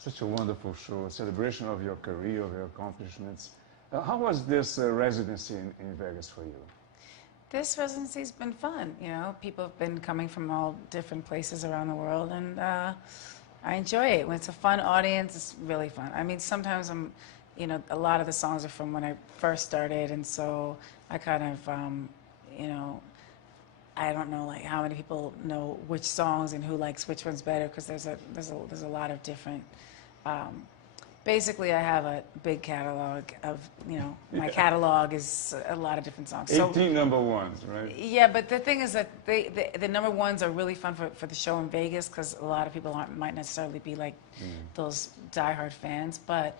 Such a wonderful show, a celebration of your career, of your accomplishments. How was this residency in Vegas for you? This residency's been fun. You know, people have been coming from all different places around the world, and I enjoy it. When it's a fun audience, it's really fun. I mean, sometimes you know, a lot of the songs are from when I first started, and so I kind of, you know, I don't know like how many people know which songs and who likes which ones better, because there's a lot of different. Basically, I have a big catalog of, you know, my catalog is a lot of different songs. 18 number ones, right? Yeah, but the thing is that the number ones are really fun for the show in Vegas, because a lot of people might necessarily be like those diehard fans. But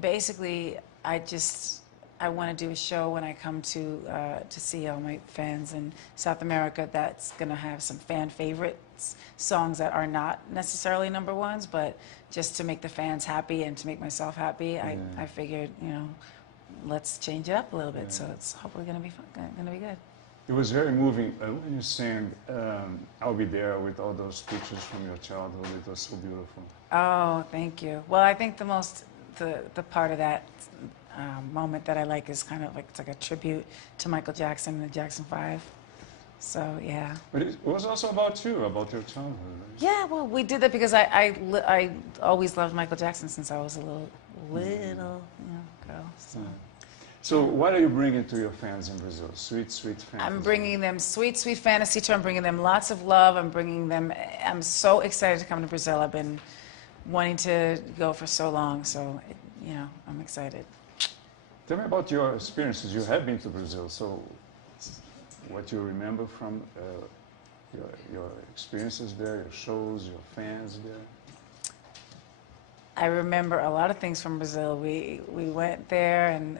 basically, I want to do a show when I come to see all my fans in South America that's going to have some fan favorites, songs that are not necessarily number ones, but just to make the fans happy and to make myself happy. I figured, you know, let's change it up a little bit. So it's hopefully going to be fun, going to be good. It was very moving when you sang I'll Be There with all those pictures from your childhood. It was so beautiful. Oh, thank you. Well, I think the part of that moment that I like is kind of like, it's like a tribute to Michael Jackson and the Jackson 5. So, yeah. But it was also about you, about your childhood, right? Yeah, well, we did that because I always loved Michael Jackson since I was a little you know, girl. So. So what are you bringing to your fans in Brazil? Sweet, sweet fantasy. I'm bringing them sweet, sweet fantasy tour. I'm bringing them lots of love. I'm so excited to come to Brazil. I've been wanting to go for so long, so, you know, I'm excited. Tell me about your experiences. You have been to Brazil, so what you remember from your experiences there, your shows, your fans there? I remember a lot of things from Brazil. We went there, and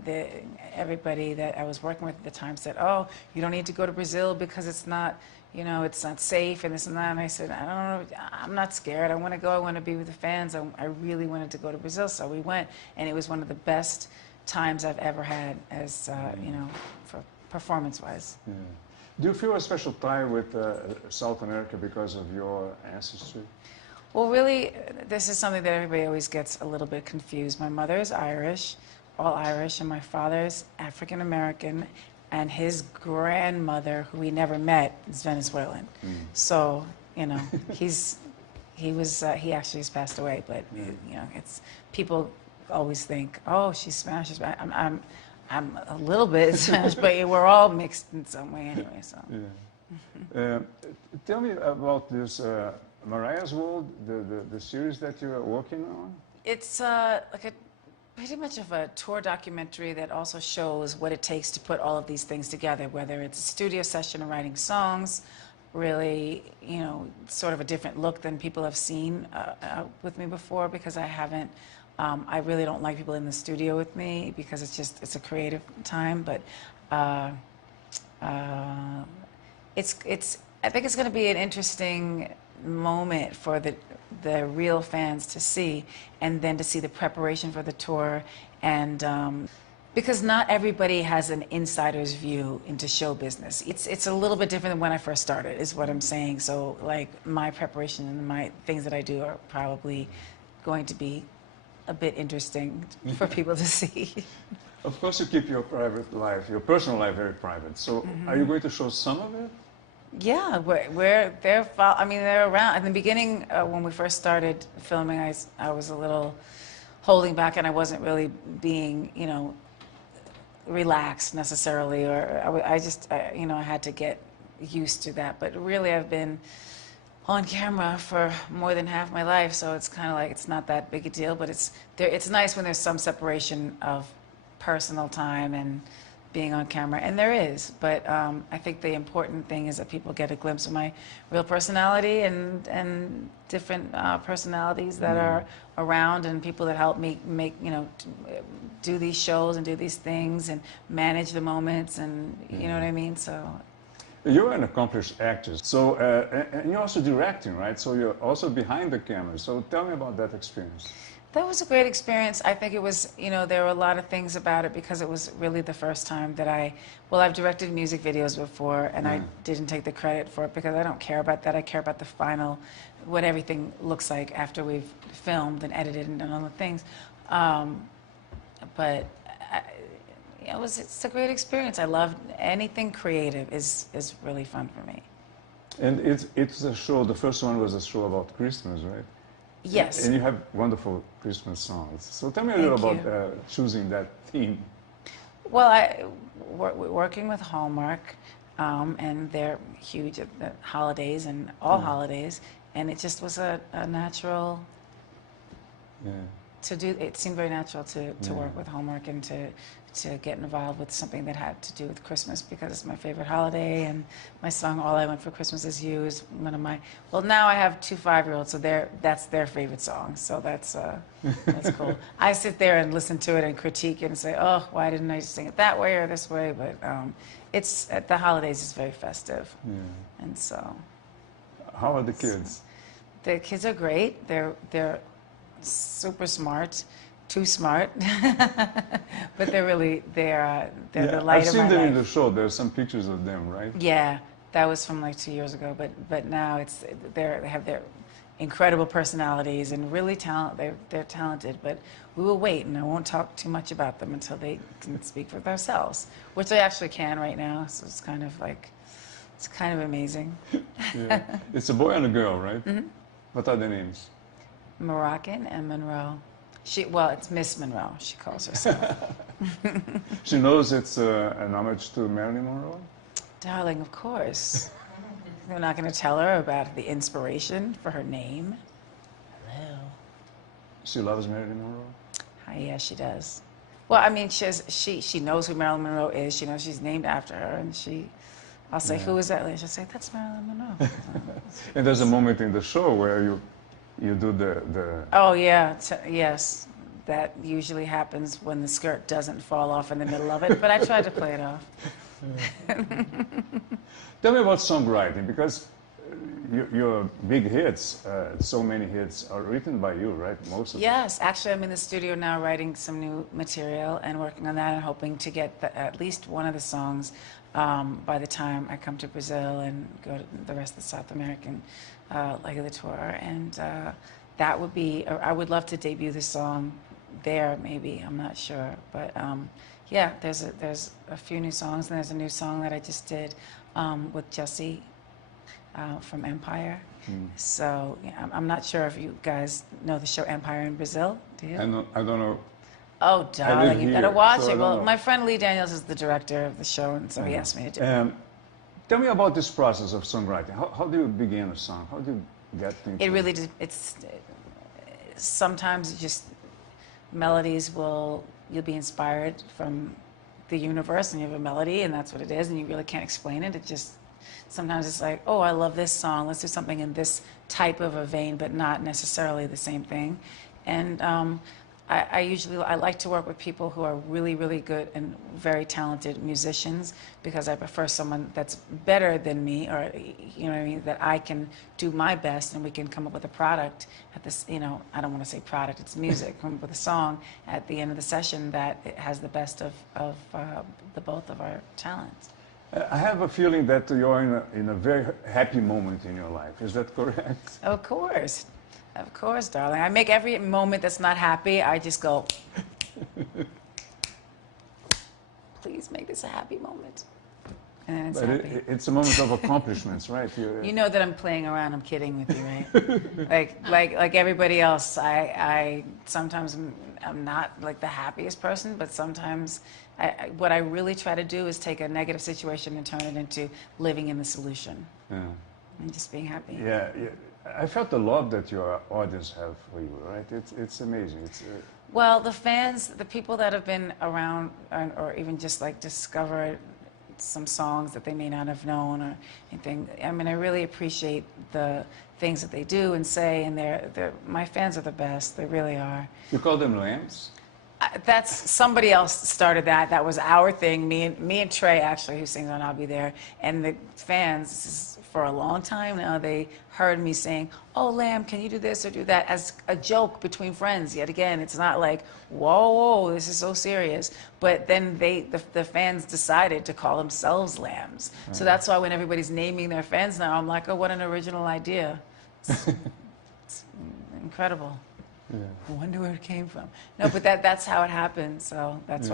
everybody that I was working with at the time said, "Oh, you don't need to go to Brazil because it's not, you know, it's not safe and this and that." And I said, "I don't know. I'm not scared. I want to go. I want to be with the fans. I really wanted to go to Brazil." So we went, and it was one of the best times I've ever had, as you know, for performance-wise. Yeah. Do you feel a special tie with South America because of your ancestry? Well, really, this is something that everybody always gets a little bit confused. My mother is Irish, all Irish, and my father's African American, and his grandmother, who we never met, is Venezuelan. So, you know, he actually has passed away, but you know, it's people always think, oh, she's Spanish. I'm a little bit Spanish, but we're all mixed in some way anyway. So. Yeah. Tell me about this Mariah's World, the series that you are working on. It's like pretty much of a tour documentary that also shows what it takes to put all of these things together, whether it's a studio session or writing songs, really, you know, sort of a different look than people have seen with me before, because I haven't. I really don't like people in the studio with me because it's a creative time, but I think it's going to be an interesting moment for the real fans to see, and then to see the preparation for the tour, and because not everybody has an insider's view into show business. It's a little bit different than when I first started, is what I'm saying. So like my preparation and my things that I do are probably going to be a bit interesting for people to see. Of course, you keep your private life, your personal life, very private. So, are you going to show some of it? Yeah, they're around. In the beginning, when we first started filming, I was a little holding back, and I wasn't really being, you know, relaxed necessarily, or you know, I had to get used to that. But really, I've been on camera for more than half my life, so it's kind of like it's not that big a deal. But it's nice when there's some separation of personal time and being on camera, and there is. But I think the important thing is that people get a glimpse of my real personality and different personalities that are around, and people that help me make, you know, do these shows and do these things and manage the moments, and you know what I mean. So. You're an accomplished actress, so and you're also directing, right? So you're also behind the camera. So tell me about that experience. That was a great experience. I think it was, you know, there were a lot of things about it because it was really the first time that well, I've directed music videos before and I didn't take the credit for it because I don't care about that. I care about the final, what everything looks like after we've filmed and edited and done all the things. But it's a great experience. I love anything creative is really fun for me. And it's a show, the first one was a show about Christmas, right? Yes. And you have wonderful Christmas songs. So tell me a little about choosing that theme. Well, we're working with Hallmark, and they're huge at the holidays and all holidays, and it just was a natural to do. It seemed very natural to work with Hallmark and to get involved with something that had to do with Christmas because it's my favorite holiday, and my song "All I Want for Christmas Is You" is one of my. Well, now I have 2 5-year-olds, so that's their favorite song. So that's cool. I sit there and listen to it and critique it and say, "Oh, why didn't I sing it that way or this way?" But it's at the holidays. It's very festive, and so. How are the kids? The kids are great. They're super smart. Too smart, but they're the light of my life. I've seen them in the show. There's some pictures of them, right? Yeah, that was from like 2 years ago. But now they have their incredible personalities and really they're talented. But we will wait, and I won't talk too much about them until they can speak for themselves, which they actually can right now. So it's kind of amazing. Yeah. It's a boy and a girl, right? Mm-hmm. What are their names? Moroccan and Monroe. It's Miss Monroe, she calls herself. She knows it's an homage to Marilyn Monroe? Darling, of course. They're not going to tell her about the inspiration for her name. Hello. She loves Marilyn Monroe? Yeah, she does. Well, I mean, she knows who Marilyn Monroe is. She knows she's named after her, and I'll say, who is that lady? She'll say, that's Marilyn Monroe. And there's a moment in the show where you do the... Oh, yeah. Yes. That usually happens when the skirt doesn't fall off in the middle of it, but I try to play it off. Tell me about songwriting, because your big hits, so many hits, are written by you, right? Most of them. Yes. Actually, I'm in the studio now writing some new material and working on that and hoping to get at least one of the songs by the time I come to Brazil and go to the rest of the South American leg of the tour, and that would be. I would love to debut the song there, maybe. I'm not sure, but yeah, there's a few new songs, and there's a new song that I just did with Jesse from Empire. So yeah, I'm not sure if you guys know the show Empire in Brazil. Do you? I don't know. Oh, darling, you've got to watch so it. Well, my friend Lee Daniels is the director of the show, and so he asked me to do it. Tell me about this process of songwriting. How do you begin a song? How do you get things? It really, sometimes just melodies you'll be inspired from the universe, and you have a melody, and that's what it is, and you really can't explain it. Sometimes it's like, oh, I love this song. Let's do something in this type of a vein, but not necessarily the same thing. And I like to work with people who are really, really good and very talented musicians, because I prefer someone that's better than me, or you know what I mean, that I can do my best and we can come up with a product at this, I don't want to say product, it's music, come up with a song at the end of the session that it has the best of the both of our talents. I have a feeling that you're in a very happy moment in your life. Is that correct? Of course. Of course, darling. I make every moment that's not happy, I just go, please make this a happy moment. And it's happy. It's a moment of accomplishments, right? You know that I'm playing around, I'm kidding with you, right? like everybody else, I sometimes I'm not like the happiest person, but sometimes what I really try to do is take a negative situation and turn it into living in the solution. Yeah. And just being happy. Yeah. I felt the love that your audience have for you, right? It's amazing. Well, the fans, the people that have been around, or even just like discovered some songs that they may not have known or anything. I mean, I really appreciate the things that they do and say, and my fans are the best. They really are. You call them lambs? That's somebody else started that. That was our thing. Me and Trey, actually, who sings on "I'll Be There," and the fans. This is for a long time now, they heard me saying, "Oh, lamb, can you do this or do that?" as a joke between friends. Yet again, it's not like, "Whoa, whoa, this is so serious." But then the fans decided to call themselves lambs. So that's why when everybody's naming their fans now, I'm like, "Oh, what an original idea! It's incredible." Yeah. I wonder where it came from. No, but that's how it happened. So that's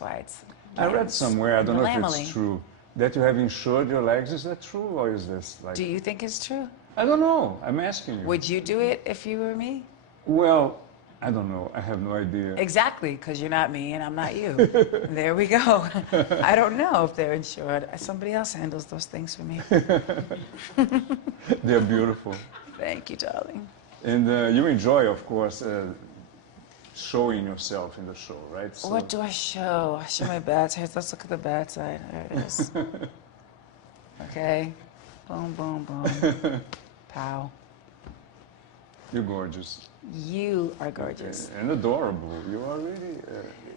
why it's. I read somewhere, I don't know if Lamely. it's true, that you have insured your legs. Is that true, or is this like? Do you think it's true? I don't know. I'm asking you. Would you do it if you were me? Well, I don't know. I have no idea. Exactly, because you're not me and I'm not you. There we go. I don't know if they're insured. Somebody else handles those things for me. They're beautiful. Thank you, darling. And you enjoy, of course, showing yourself in the show, right? So What do I show? I show my bad side. Let's look at the bad side. There it is. Okay. Boom, boom, boom. Pow. you're gorgeous. You are gorgeous. And adorable. You are really...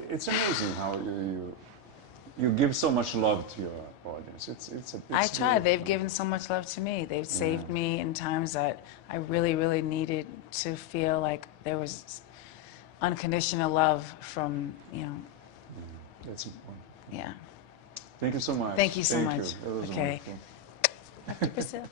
it's amazing how you give so much love to your audience. It's I try. beautiful. They've given so much love to me. They've saved me in times that I really, really needed to feel like there was unconditional love from, That's important. yeah. Thank you so much. Thank you so much. That was Okay. wonderful. Back to Brazil.